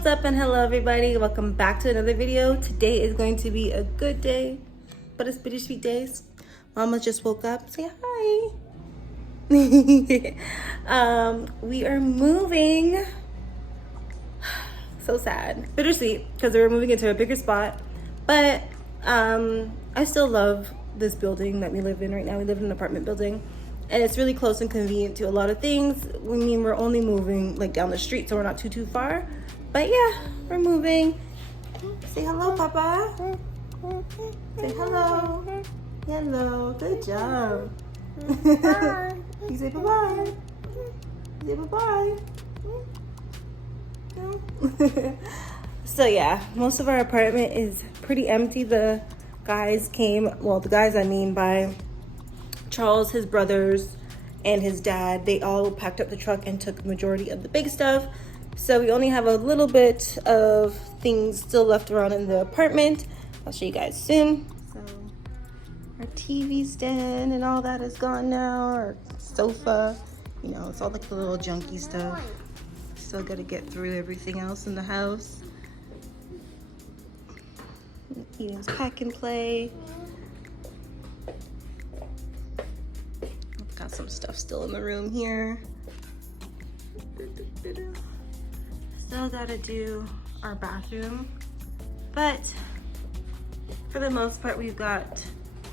What's up and hello everybody, welcome back to another video. Today is going to be a good day, but it's bittersweet days. Mama just woke up. Say hi. We are moving. So sad, bittersweet, because we're moving into a bigger spot, but I still love this building that we live in right now. We live in an apartment building and it's really close and convenient to a lot of things. I mean, we're only moving like down the street, so we're not too far. But yeah, we're moving. Say hello, Papa. Say hello. Hello. Good job. You say bye-bye. You say bye-bye. So yeah, most of our apartment is pretty empty. The guys came, well, the guys I mean by Charles, his brothers, and his dad. They all packed up the truck and took the majority of the big stuff. So we only have a little bit of things still left around in the apartment. I'll show you guys soon. So our TV stand and all that is gone now. Our sofa, you know, it's all like the little junky stuff. Still gotta get through everything else in the house. Eden's pack and play. Got some stuff still in the room here. Still gotta do our bathroom, but for the most part we've got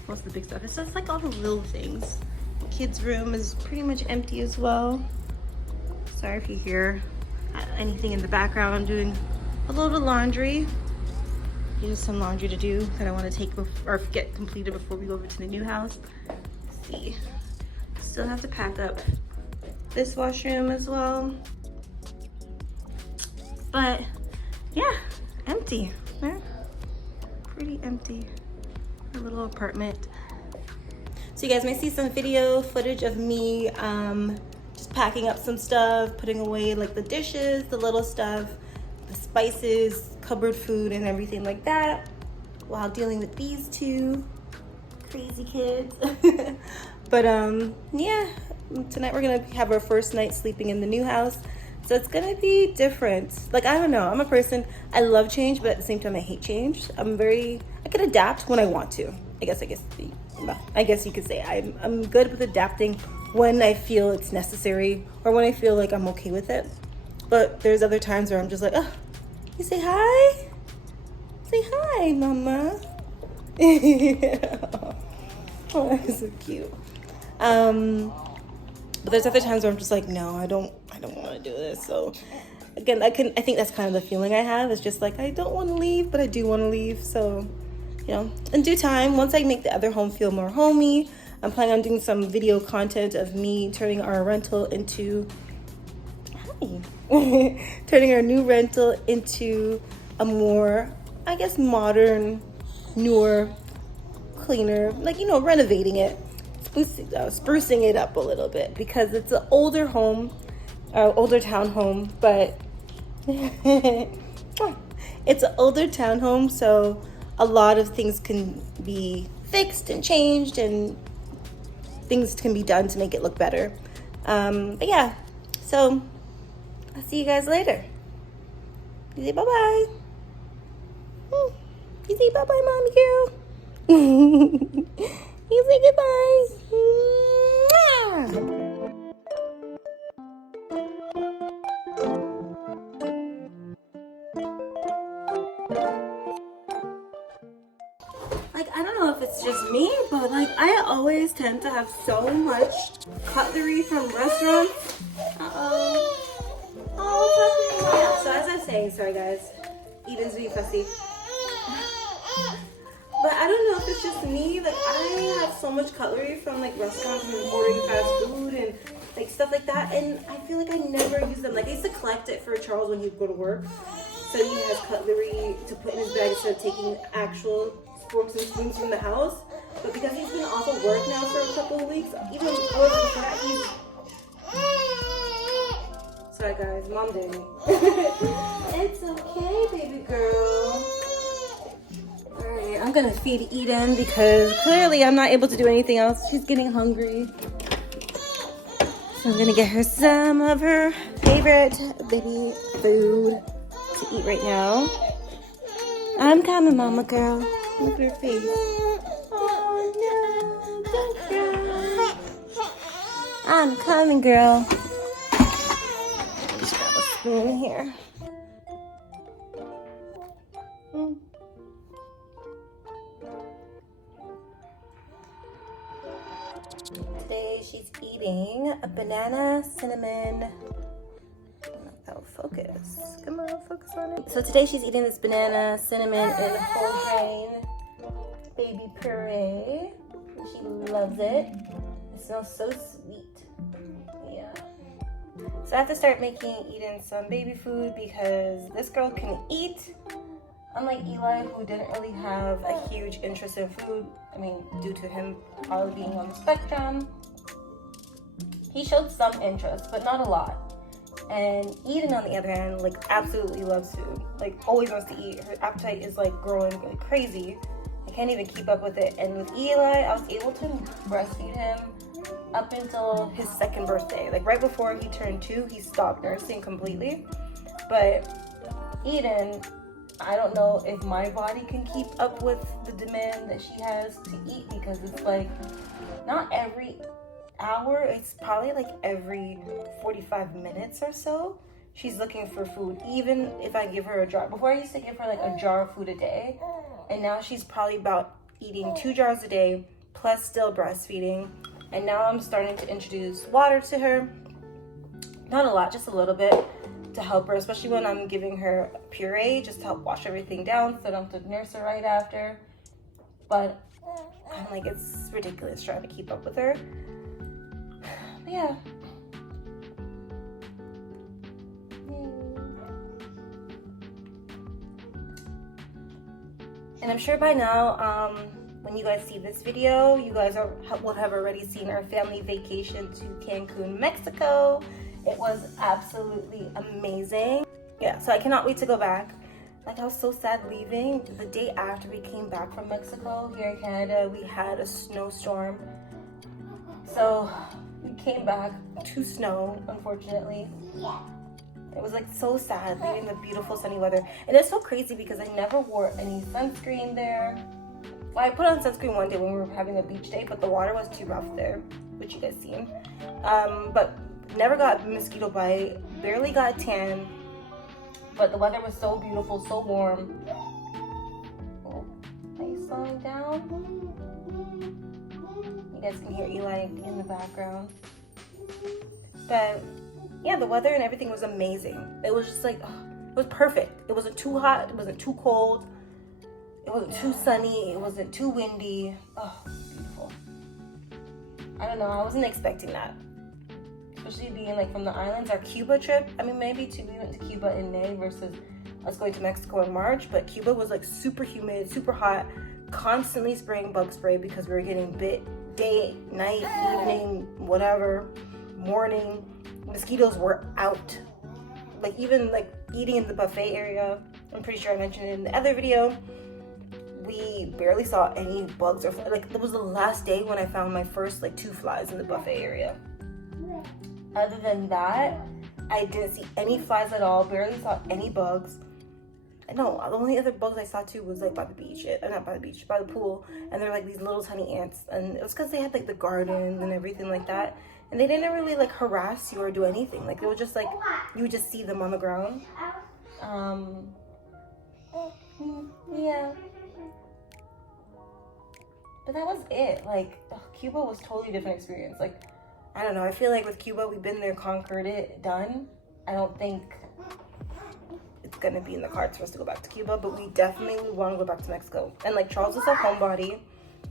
most of the big stuff. It's just like all the little things. The kids' room is pretty much empty as well. Sorry if you hear anything in the background. I'm doing a load of laundry. There's some laundry to do that I want to take or get completed before we go over to the new house. Let's see. Still have to pack up this washroom as well. But yeah, empty. Yeah. Pretty empty. Our little apartment. So you guys may see some video footage of me just packing up some stuff, putting away like the dishes, the little stuff, the spices, cupboard food, and everything like that, while dealing with these two crazy kids. But yeah, tonight we're gonna have our first night sleeping in the new house. So it's gonna be different. Like, I don't know, I'm a person, I love change, but at the same time I hate change. I can adapt when I want to. I guess you could say I'm good with adapting when I feel it's necessary or when I feel like I'm okay with it. But there's other times where I'm just like, oh, you say hi? Say hi, mama. Oh, that's so cute. But there's other times where I'm just like, no, I don't want to do this. So again, I think that's kind of the feeling I have. It's just like, I don't want to leave, but I do want to leave. So, you know, in due time, once I make the other home feel more homey, I'm planning on doing some video content of me turning our rental into, turning our new rental into a more, I guess, modern, newer, cleaner, like, you know, renovating it. Sprucing it up a little bit because it's an older home, older townhome, but it's an older townhome, so a lot of things can be fixed and changed and things can be done to make it look better. But yeah, so I'll see you guys later. You say bye-bye. You say bye-bye, mommy girl. You say goodbye. Like, I don't know if it's just me, but like I always tend to have so much cutlery from restaurants. Oh, yeah. So as I was saying, sorry guys, Eden's being fussy. But I don't know if it's just me, like I have so much cutlery from like restaurants and ordering fast food and like stuff like that, and I feel like I never use them. Like I used to collect it for Charles when he'd go to work, so he has cutlery to put in his bag instead of taking actual forks and spoons from the house. But because he's been off of work now for a couple of weeks, even over that, he's... Sorry guys, mom did me. It's okay, baby girl. Alright, I'm gonna feed Eden because clearly I'm not able to do anything else. She's getting hungry. So I'm gonna get her some of her favorite baby food. to eat right now. I'm coming, mama girl. Look at her face. Oh no, don't cry. I'm coming, girl. Just grab a spoon here. Today she's eating a banana cinnamon. Oh, focus. Come on, focus on it. So today she's eating this banana cinnamon and whole grain baby puree. She loves it. It smells so sweet. Yeah. So I have to start making Eden some baby food because this girl can eat. Unlike Eli, who didn't really have a huge interest in food, I mean, due to him probably being on the spectrum, he showed some interest, but not a lot. And Eden, on the other hand, like absolutely loves food, like always wants to eat. Her appetite is like growing like crazy. I can't even keep up with it. And with Eli, I was able to breastfeed him up until his 2nd birthday. Like right before he turned 2, he stopped nursing completely. But Eden, I don't know if my body can keep up with the demand that she has to eat, because it's like not every hour, it's probably like every 45 minutes or so she's looking for food. Even if I give her a jar, before I used to give her like a jar of food a day, and now she's probably about eating 2 jars a day plus still breastfeeding. And now I'm starting to introduce water to her, not a lot, just a little bit, to help her, especially when I'm giving her puree, just to help wash everything down so I don't have to nurse her right after. But I'm like, it's ridiculous trying to keep up with her. But yeah. And I'm sure by now, when you guys see this video, you guys will have already seen our family vacation to Cancun, Mexico. It was absolutely amazing. Yeah, so I cannot wait to go back. Like, I was so sad leaving. The day after we came back from Mexico, here in Canada, we had a snowstorm. So we came back to snow, unfortunately. It was like so sad leaving the beautiful sunny weather. And it's so crazy because I never wore any sunscreen there. Well, I put on sunscreen one day when we were having a beach day, but the water was too rough there, which you guys seen. But never got mosquito bite, barely got tan, but the weather was so beautiful, so warm. Oh, are you slowing down? You guys can hear Eli in the background. But yeah, the weather and everything was amazing. It was just like, it was perfect. It wasn't too hot, it wasn't too cold, it wasn't too sunny, it wasn't too windy. Oh, beautiful. I don't know, I wasn't expecting that. Especially being like from the islands. Our Cuba trip, I mean, maybe we went to Cuba in May versus us going to Mexico in March, but Cuba was like super humid, super hot, constantly spraying bug spray because we were getting bit day, night, evening, whatever, morning. Mosquitoes were out. Like even like eating in the buffet area, I'm pretty sure I mentioned it in the other video, we barely saw any bugs or like it was the last day when I found my first like 2 flies in the buffet area. Other than that, I didn't see any flies at all, barely saw any bugs. No, the only other bugs I saw too was like by the beach, not by the beach, by the pool, and they're like these little tiny ants, and it was because they had like the garden and everything like that, and they didn't really like harass you or do anything. Like it was just like, you would just see them on the ground. Yeah. But that was it. Like, Cuba was totally different experience. Like, I don't know, I feel like with Cuba, we've been there, conquered it, done. I don't think it's gonna be in the cards for us to go back to Cuba, but we definitely want to go back to Mexico. And like, Charles is a homebody.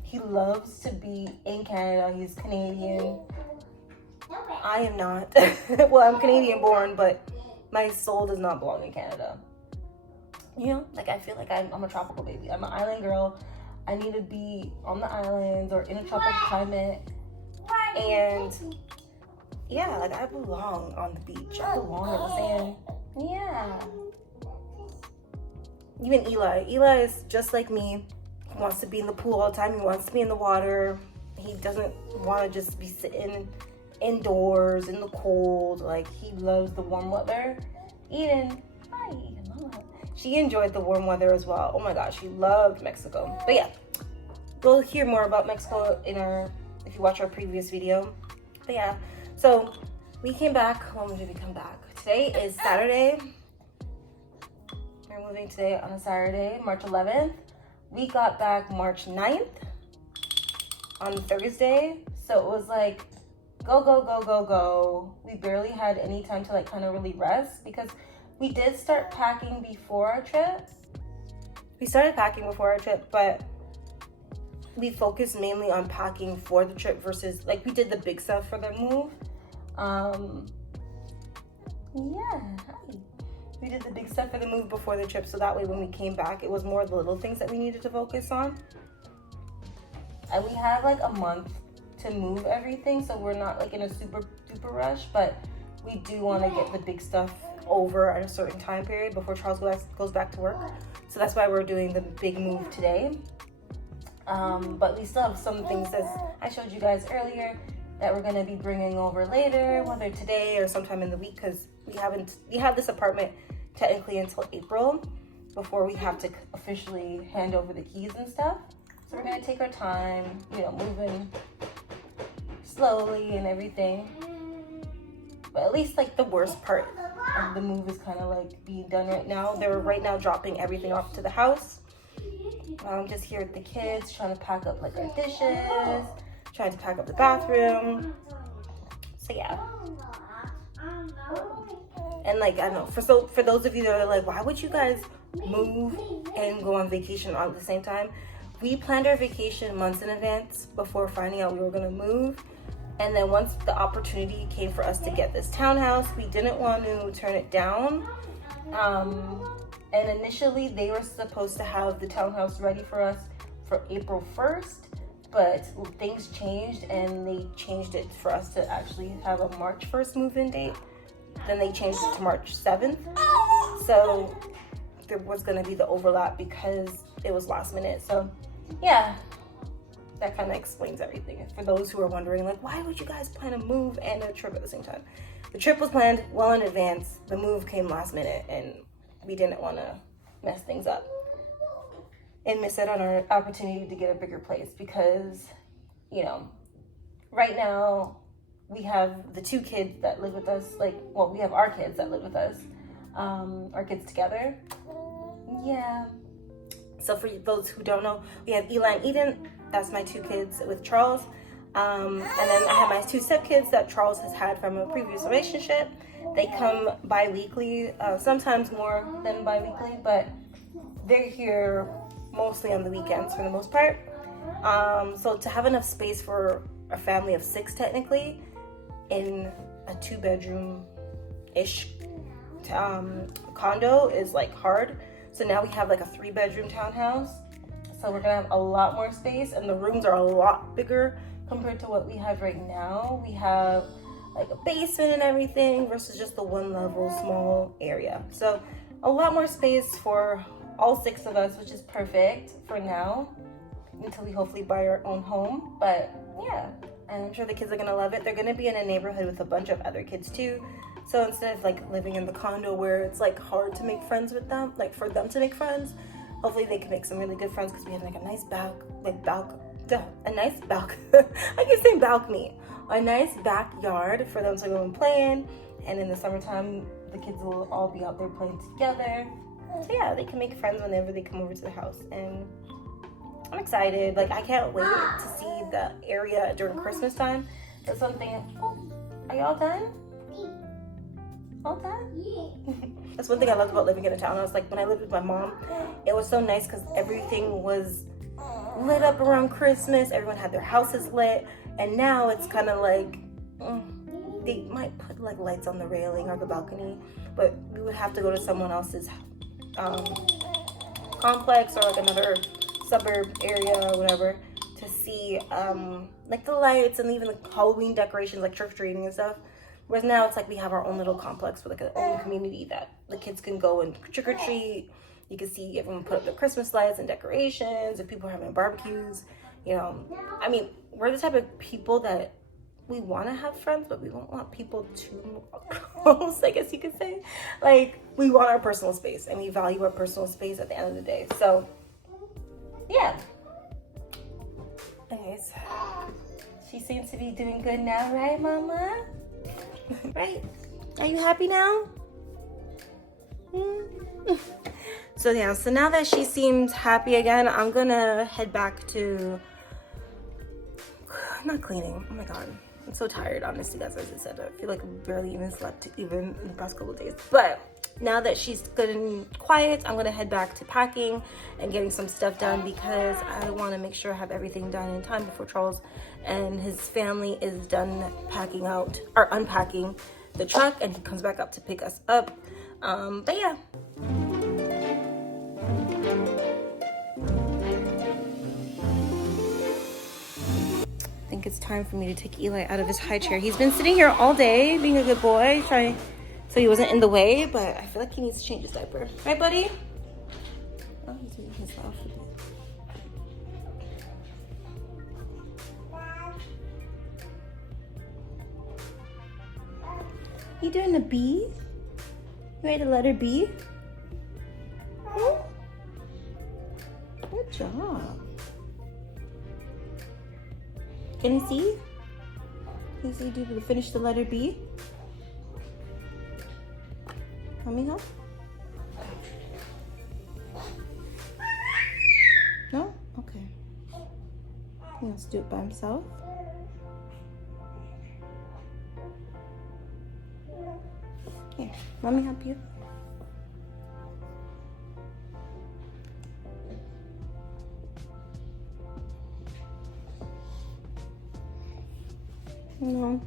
He loves to be in Canada. He's Canadian. I am not. Well, I'm Canadian born, but my soul does not belong in Canada. You know, like I feel like I'm a tropical baby. I'm an island girl. I need to be on the islands or in a tropical climate. And yeah, like I belong on the beach. I belong in the sand. Yeah. Even Eli is just like me. He wants to be in the pool all the time. He wants to be in the water. He doesn't want to just be sitting indoors in the cold. Like, he loves the warm weather. Eden, hi, She enjoyed the warm weather as well. Oh my gosh, she loved Mexico. But yeah, we'll hear more about Mexico if you watch our previous video. But yeah, so we came back. When did we come back? Today is Saturday. We're moving today on a Saturday, March 11th. We got back March 9th on Thursday. So it was like, go, go, go, go, go. We barely had any time to like kind of really rest because we did start packing before our trip. We started packing before our trip, but we focused mainly on packing for the trip versus like we did the big stuff for the move. Yeah, hi. We did the big stuff for the move before the trip, so that way when we came back, it was more the little things that we needed to focus on. And we have like a month to move everything, so we're not like in a super duper rush, but we do want to get the big stuff over at a certain time period before Charles goes back to work. So that's why we're doing the big move today. But we still have some things, as I showed you guys earlier, that we're going to be bringing over later, whether today or sometime in the week, because we have this apartment technically until April before we have to officially hand over the keys and stuff. So we're going to take our time, you know, moving slowly and everything. But at least like the worst part of the move is kind of like being done right now. They're right now dropping everything off to the house. I'm just here with the kids trying to pack up like our dishes, trying to pack up the bathroom. So yeah. And like, I don't know, for those of you that are like, why would you guys move and go on vacation all at the same time? We planned our vacation months in advance before finding out we were gonna move. And then once the opportunity came for us to get this townhouse, we didn't want to turn it down. And initially they were supposed to have the townhouse ready for us for April 1st, but things changed and they changed it for us to actually have a March 1st move-in date. Then they changed it to March 7th. So there was gonna be the overlap because it was last minute. So yeah, that kind of explains everything. For those who are wondering, like, why would you guys plan a move and a trip at the same time? The trip was planned well in advance. The move came last minute and we didn't want to mess things up and miss out on our opportunity to get a bigger place because, you know, right now we have the two kids that live with us, we have our kids that live with us, our kids together. Yeah. So for those who don't know, we have Eli and Eden. That's my two kids with Charles. And then I have my two stepkids that Charles has had from a previous relationship. They come bi-weekly, sometimes more than bi-weekly, but they're here mostly on the weekends for the most part. So to have enough space for a family of 6 technically in a 2-bedroom-ish condo is like hard. So now we have like a 3-bedroom townhouse. So we're gonna have a lot more space and the rooms are a lot bigger compared to what we have right now. We have like a basement and everything versus just the 1-level small area. So a lot more space for all 6 of us, which is perfect for now until we hopefully buy our own home. But yeah, and I'm sure the kids are gonna love it. They're gonna be in a neighborhood with a bunch of other kids too. So instead of like living in the condo where it's like hard to make friends with them, like for them to make friends, hopefully they can make some really good friends because we have like a nice I keep saying balcony. A nice backyard for them to go and play in. And in the summertime, the kids will all be out there playing together. So yeah, they can make friends whenever they come over to the house. And I'm excited. Like, I can't wait to see the area during Christmas time. That's something. Oh, are y'all done? All done? That's one thing I loved about living in a townhouse. Like, when I lived with my mom, it was so nice because everything was lit up around Christmas. Everyone had their houses lit. And now it's kind of like, they might put like lights on the railing or the balcony, but we would have to go to someone else's complex or like another suburb area or whatever to see like the lights and even the Halloween decorations, like trick-or-treating and stuff. Whereas now it's like we have our own little complex with like an own community that the kids can go and trick-or-treat. You can see everyone put up their Christmas lights and decorations, and people are having barbecues. You know, I mean, we're the type of people that we want to have friends, but we don't want people too close, I guess you could say. Like, we want our personal space, and we value our personal space at the end of the day. So, yeah. Anyways, she seems to be doing good now, right, Mama? Right? Are you happy now? So yeah, so now that she seems happy again, I'm gonna head back to, not cleaning, oh my god. I'm so tired, honestly, guys, as I said. I feel like I barely even slept even in the past couple of days. But now that she's good and quiet, I'm gonna head back to packing and getting some stuff done because I wanna make sure I have everything done in time before Charles and his family is done packing out, or unpacking the truck, and he comes back up to pick us up. But yeah. I think it's time for me to take Eli out of his high chair. He's been sitting here all day being a good boy, trying so he wasn't in the way, but I feel like he needs to change his diaper. Right, buddy? Oh, he's doing his alphabet. You doing the B? You write the letter B? Hmm? Good job. Can you see? Can you see? Do you finish the letter B? Mommy help? No? Okay. He wants to do it by himself. Here, Mommy help you. No.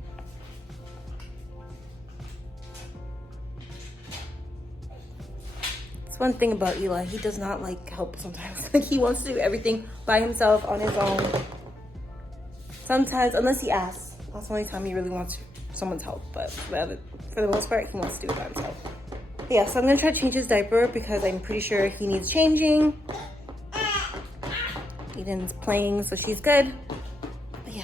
It's one thing about Eli. He does not like help sometimes. Like, he wants to do everything by himself on his own. Sometimes, unless he asks. That's the only time he really wants someone's help. But for the most part, he wants to do it by himself. But yeah, so I'm going to try to change his diaper because I'm pretty sure he needs changing. Eden's playing, so she's good. But yeah.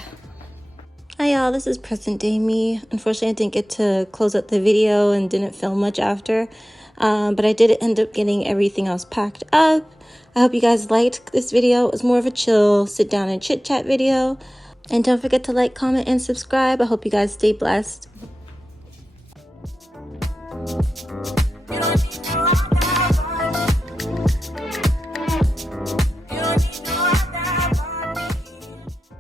Hi y'all, this is present day me. Unfortunately, I didn't get to close out the video and didn't film much after. But I did end up getting everything else packed up. I hope you guys liked this video. It was more of a chill, sit down and chit chat video. And don't forget to like, comment, and subscribe. I hope you guys stay blessed.